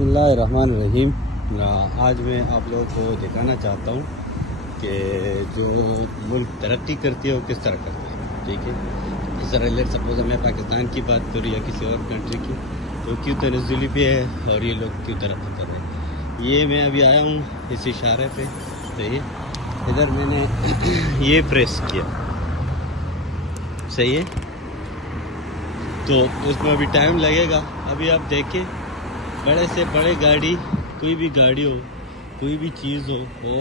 बिस्मिल्लाहिर्रहमानिर्रहीम। आज मैं आप लोगों को दिखाना चाहता हूँ कि जो मुल्क तरक्की करती है वो किस तरह करता है। ठीक है, इस तरह लेट सपोज मैं पाकिस्तान की बात करूँ या किसी और कंट्री की, तो क्यों तनज़ुली पे है और ये लोग क्यों तरक्की कर रहे हैं। ये मैं अभी आया हूँ इस इशारे पे, सही है, इधर मैंने ये प्रेस किया, सही है, तो उसमें अभी टाइम लगेगा। अभी आप देखें, बड़े से बड़े गाड़ी, कोई भी गाड़ी हो, कोई भी चीज़ हो, वो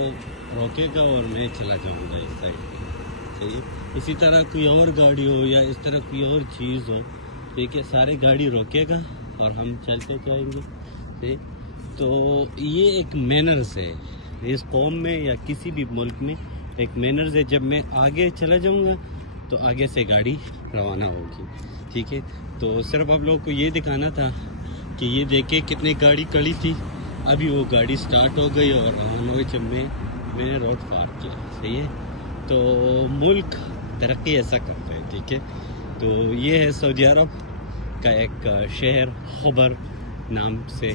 रोकेगा और मैं चला जाऊंगा इस साइड पे, सही है। इसी तरह कोई और गाड़ी हो या इस तरह कोई और चीज़ हो, ठीक है, सारी गाड़ी रोकेगा और हम चलते जाएंगे, ठीक। तो ये एक मैनर्स है इस कौम में या किसी भी मुल्क में, एक मैनर्स है। जब मैं आगे चला जाऊंगा तो आगे से गाड़ी रवाना होगी, ठीक है। तो सिर्फ आप लोगों को ये दिखाना था कि ये देखे कितनी गाड़ी खड़ी थी, अभी वो गाड़ी स्टार्ट हो गई और जब मैंने रोड पार किया, सही है। तो मुल्क तरक्की ऐसा करता है, ठीक है। तो ये है सऊदी अरब का एक शहर, खबर नाम से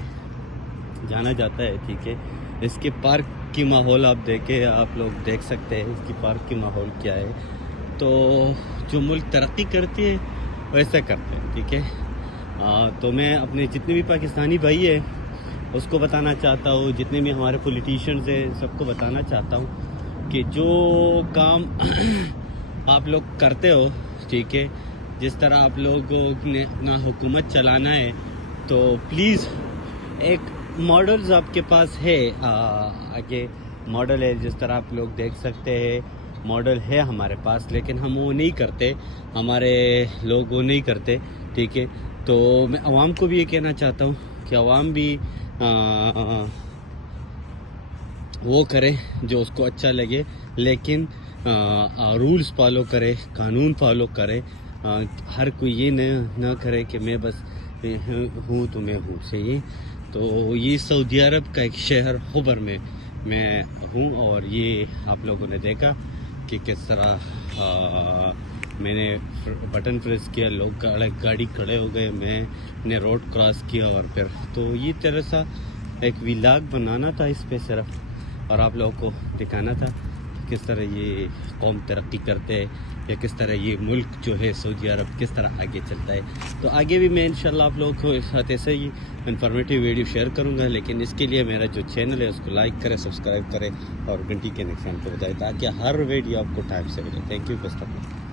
जाना जाता है, ठीक है। इसके पार्क की माहौल आप देखें, आप लोग देख सकते हैं इसकी पार्क की माहौल क्या है। तो जो मुल्क तरक्की करती है वैसा करते हैं, ठीक है। तो मैं अपने जितने भी पाकिस्तानी भाई है उसको बताना चाहता हूँ, जितने भी हमारे पॉलिटिशियंस हैं सबको बताना चाहता हूँ कि जो काम आप लोग करते हो, ठीक है, जिस तरह आप लोगों ने अपना हुकूमत चलाना है, तो प्लीज़ एक मॉडल्स आपके पास है, आगे मॉडल है, जिस तरह आप लोग देख सकते हैं मॉडल है हमारे पास, लेकिन हम वो नहीं करते, हमारे लोग वो नहीं करते, ठीक है। तो मैं आवाम को भी ये कहना चाहता हूँ कि आवाम भी वो करे जो उसको अच्छा लगे, लेकिन रूल्स फॉलो करे, कानून फॉलो करे। हर कोई ये न करे कि मैं बस हूँ तो मैं हूँ, सही। तो ये सऊदी अरब का एक शहर खबर में मैं हूँ और ये आप लोगों ने देखा कि किस तरह मैंने बटन प्रेस किया, लोग गाड़ी खड़े हो गए, मैंने रोड क्रॉस किया और फिर तो ये तरह सा एक व्लॉग बनाना था इस पे सिर्फ, और आप लोगों को दिखाना था कि किस तरह ये कौम तरक्की करते हैं या किस तरह ये मुल्क जो है सऊदी अरब किस तरह आगे चलता है। तो आगे भी मैं इंशाल्लाह आप लोगों को साथ ऐसे ही इन्फॉर्मेटिव वीडियो शेयर करूंगा, लेकिन इसके लिए मेरा जो चैनल है उसको लाइक करें, सब्सक्राइब करें और घंटी के निशान को बताएं ताकि हर वीडियो आपको टाइम से मिले। Thank you, best of luck.